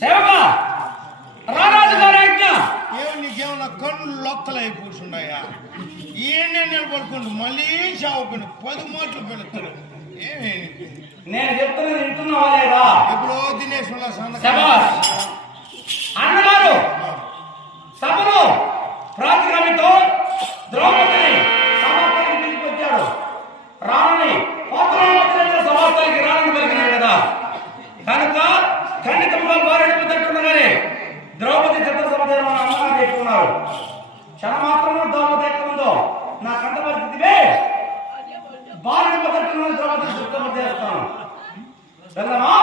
సేవక రారాజు గారి ఆజ్ఞ. నీకేమన్నా కన్ను లొక్కలై కూర్చున్నాయా? ఈయనే నిలబడుకుంటూ మళ్ళీ చావుకుని 10 మాటలు పెడతాడు. ఏమే నేను చెప్తున్నది వింటున్నావా లేదా? ఎప్పుడో దినేష్ అన్నగారు సభలో ప్రాతిగామితో ద్రౌపదిని సమాప్తికి తీసుకొచ్చాడు. రాణి సమాప్తానికి రాణి పలికినాడు కదా, కనుక ఖండితంగా భార్యకుండగానే ద్రౌపది చిత్రసభ అమ్మగారు చెప్పుకున్నారు. క్షణమాత్రము ద్రౌపది ఎక్కడుందో నా కంట పరిస్థితివే భార్య మొదటి ద్రౌపది చిత్రసభ చేస్తాను. వెళ్దామా?